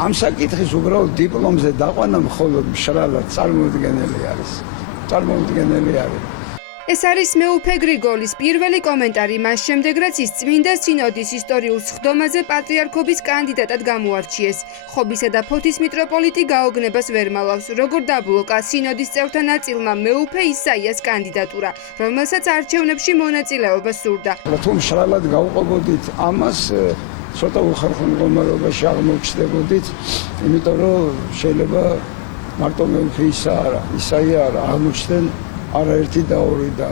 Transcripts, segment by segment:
ამ საკითხის უბრალოდ დიპლომზე დაყვანა მხოლოდ მშრალად წარმოუდგენელი არის. ეს არის მეუფე გრიგოლის პირველი კომენტარი მას შემდეგ, რაც ის წმინდა სინოდის ისტორიულ სხდომაზე პატრიარქობის კანდიდატად გამოარჩიეს. ხობისა და ფოთის მიტროპოლიტი გაოგნებას ვერ მალავს, როგორ დაბლოკა სინოდის წევრთა ნაწილმა მეუფე ისაიას კანდიდატურა, რომელსაც არჩევნებში მონაწილეობა სურდა. თუ მშრალად გავუყობოდით ამას, ცოტა უხერხო მდგომარეობაში აღმოჩნდებოდით, იმიტომ რომ შეიძლება მარტო მეუფე ისაია არა აღმოჩნდნენ არაერთი და ორი და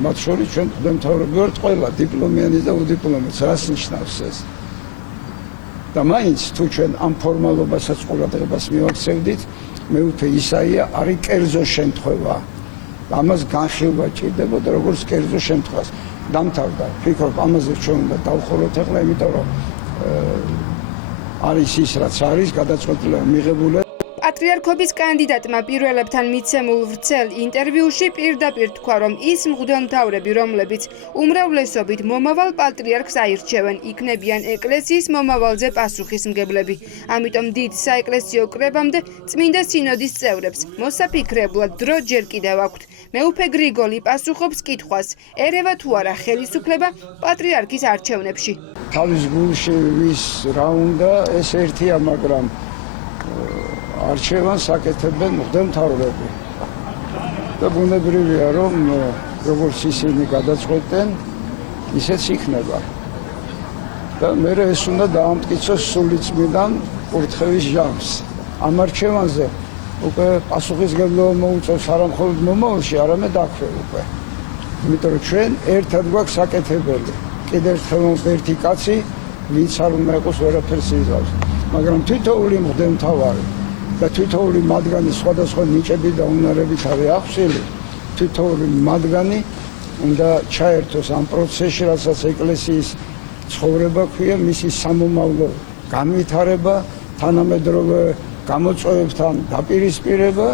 მათ შორის ჩვენ მღვდელმთავრები ვართ ყველა დიპლომიანი და უდიპლომიანი. რას ნიშნავს ეს? და მაინც თუ ჩვენ ამ ფორმალობასაც ყურადღებას მივაქცევდით, მეუფე ისაია არის კერძო შემთხვევა. ამას განხილვა ჭირდებოდა როგორც კერძო შემთხვევას. დამთავრდა. ვფიქრობ, ამაზე ჩვენ უნდა დავხუროთ ახლა, იმიტომ რომ არის ის რაც არის, გადაწყვეტილება მიღებული. პატრიარქობის კანდიდატმა პირველებთან მიცემულ ვრცელ ინტერვიუში პირდაპირ თქვა, რომ ის მღვდელმთავრები, რომლებიც უმრავლესობით მომავალ პატრიარქს აირჩევენ, იქნებიან ეკლესიის მომავალზე პასუხისმგებლები. ამიტომ დიდ საეკლესიო კრებამდე წმინდა სინოდის წევრებს მოსაფიქრებლად დრო ჯერ კიდევ აქვთ. მეუფე გრიგოლი პასუხობს კითხვას, ერევა თუ არა ხელისუფლება პატრიარქის არჩევნებში. თავის გულში ვის რა უნდა, ეს ერთია, მაგრამ არჩევანს აკეთებენ მღვდელმთავრები. და ბუნებრივია, რომ როგორც ისინი გადაწყვეტენ, ისეც იქნება. და მე ეს უნდა დაამტკიცოს სულიწმიდან კურთხევის ჟამს. ამ არჩევანზე უკვე პასუხისმგებლობა მოუწევს არა მხოლოდ მომავალში, არამედ აქვე უკვე. იმიტომ რომ ჩვენ ერთად გვაქვს საკეთებელი. კიდევ ერთი კაცი, ვინც არ უნდა იყოს ვერაფერს იზავს. მაგრამ თითოეული მღვდელმთავარი და თითოეული მათგანი სხვადასხვა ნიჭები და უნარებით არის აღსილი. თითოეული მათგანი უნდა ჩაერთოს ამ პროცესში, რასაც ეკლესიის ცხოვრება ქვია, მისი სამომავლო განვითარება, თანამედროვე გამოწვევებთან დაპირისპირება.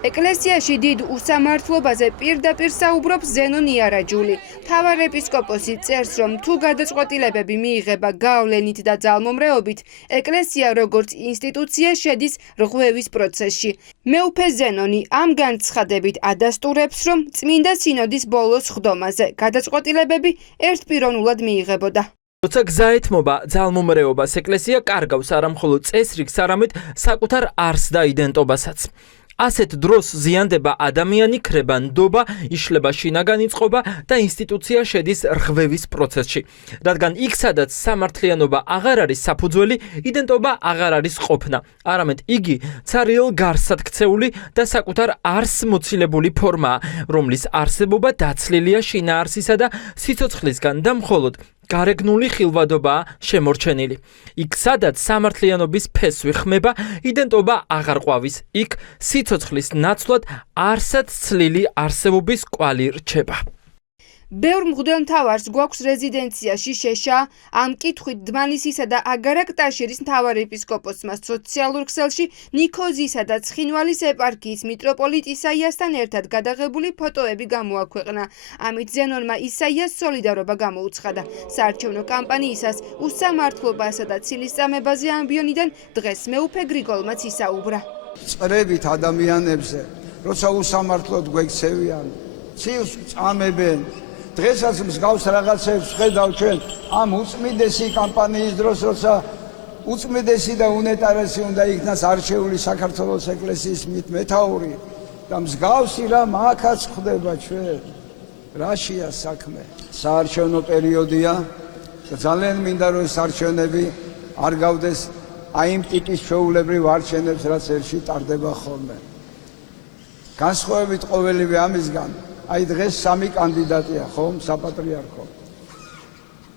ეკლესიაში დიდ უსამართლობაზე პირდაპირ საუბრობს ზენონ იარაჯული. მთავარეპისკოპოსი წერს, რომ თუ გადაწყვეტილებები მიიღება გავლენით და ძალმომრეობით, ეკლესია როგორც ინსტიტუცია შედის რღვევის პროცესში. მეუფე ზენონი ამ განცხადებით ადასტურებს, რომ წმინდა სინოდის ბოლო სხდომაზე გადაწყვეტილებები ერთპიროვნულად მიიღებოდა. როცა გზა ეთმობა ძალმომრეობას, ეკლესია კარგავს არა მხოლოდ წესრიგს, არამედ საკუთარ არსს და იდენტობასაც. ასეთ დროს ზიანდება ადამიანი, ქრება ნდობა, იშლება შინაგანი წყობა და ინსტიტუცია შედის რღვევის პროცესში. რადგან იქ, სადაც სამართლიანობა აღარ არის საფუძველი, იდენტობა აღარ არის ყოფნა, არამედ იგი ცარიელ გარსად ქცეული და საკუთარ არსს მოცილებული ფორმაა, რომლის არსებობა დაცლილია შინაარსისა და სიცოცხლისგან და მხოლოდ გარეგნული ხილვადობაა შემორჩენილი. იქ, სადაც სამართლიანობის ფესვი ხმება, იდენტობა აღარ ყვავის. იქ სიცოცხლის ნაცვლად არსად ცლილი არსებობის კვალი რჩება. ბევრ მღვდელმთავარს გვაქვს რეზიდენციაში შეშა. ამ კითხვით დმანისისა და აგარაკ-ტაშირის მთავარეპისკოპოსმა სოციალურ ქსელში ნიქოზისა და ცხინვალის ეპარქიის მიტროპოლიტ ისაიასთან ერთად გადაღებული ფოტოები გამოაქვეყნა. ამით ზენონმა ისაიას სოლიდარობა გამოუცხადა. საარჩევნო კამპანიისას უსამართლობასა და ცილისწამებაზე ამბიონიდან დღეს მეუფე გრიგოლმაც ისაუბრა. წრებით ადამიანებზე, როცა უსამართლოდ გვექცევიან, ცილს წამებენ. დღესაც მსგავს რაღაცებს ხედავ ჩვენ ამ უწმიდესი კამპანიის დროს, როცა უწმიდესი და უნეტარესი უნდა იქნას არჩეული საქართველოს ეკლესიის მეთაური და მსგავსი რამ აქაც ხდება ჩვენ. რაშია საქმე? საარჩევნო პერიოდია და ძალიან მინდა რომ ეს არჩევნები არ გავდეს აი იმ ტიპის ჩვეულებრივ არჩევნებს, რაც ერთში ტარდება ხოლმე. განსხვავებით ყოველივე ამისგან, აი დღეს სამი კანდიდატია ხომ საპატრიარქო.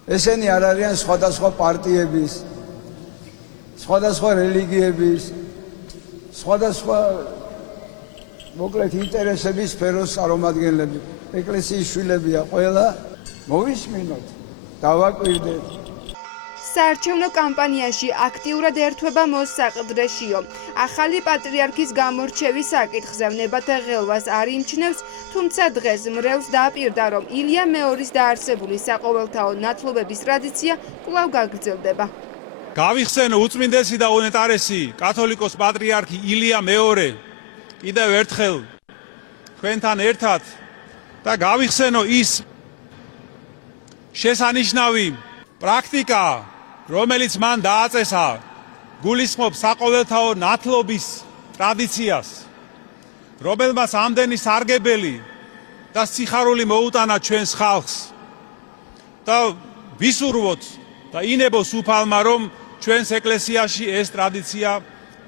ესენი არ არიან სხვადასხვა პარტიების, სხვადასხვა რელიგიების, სხვადასხვა მოკლედ ინტერესების სფეროს წარმომადგენლები. ეკლესიის შვილებია ყველა, მოვისმინოთ, დავაკვირდეთ. საარჩევნო კამპანიაში აქტიურად ერთვება მოსაყდრეშიო. ახალი პატრიარქის გამორჩევის საკითხზე ნებათა ღელვას არ იმჩნევს, თუმცა დღეს მრევლს დააპირდა, რომ ილია მეორის დაარსებული საყოველთაო ნათლობების ტრადიცია კვლავ გაგრძელდება. გავიხსენო უწმინდესი და უნეტარესი კათოლიკოს პატრიარქი ილია მეორე კიდევ ერთხელ თქვენთან ერთად და გავიხსენო ის შესანიშნავი პრაქტიკა, რომელიც მან დააწესა, გულისხმობს საყოველთაო ნათლობის ტრადიციას, რომელმაც ამდენი სარგებელი და სიხარული მოუტანა ჩვენს ხალხს და ვისურვოთ და ინებოს უფალმა, რომ ჩვენს ეკლესიაში ეს ტრადიცია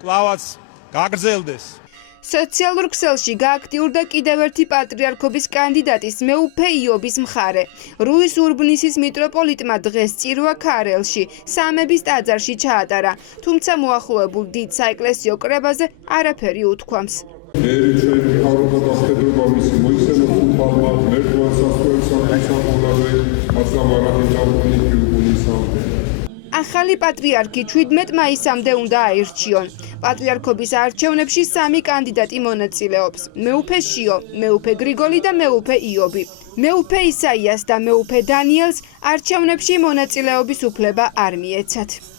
კლავაც გაგრძელდეს. სოციალურ ქსელში გააქტიურდა კიდევ ერთი პატრიარქობის კანდიდატის მეუფე იობის მხარე. რუის ურბნისის მიტროპოლიტმა დღეს წირვა ქარელში, სამების ტაძარში ჩაატარა, თუმცა მოახლოებულ დიდ საეკლესიო კრებაზე არაფერი უთქვამს. მერი ჩვენი მთავრობა და მხედრობა მისი მოიხსენოს უფალმა, მერტვან სასწორებსა საკოლავე, მასამ არაფერი დაუყოვნი უგუნისამდე. ახალი პატრიარქი 17 მაისამდე უნდა აირჩიონ. პატრიარქობის არჩევნებში 3 კანდიდატი მონაწილეობს: მეუფე შიო, მეუფე გრიგოლი და მეუფე იობი. მეუფე ისაიას და მეუფე დანიელს არჩევნებში მონაწილეობის უფლება არ მიეცათ.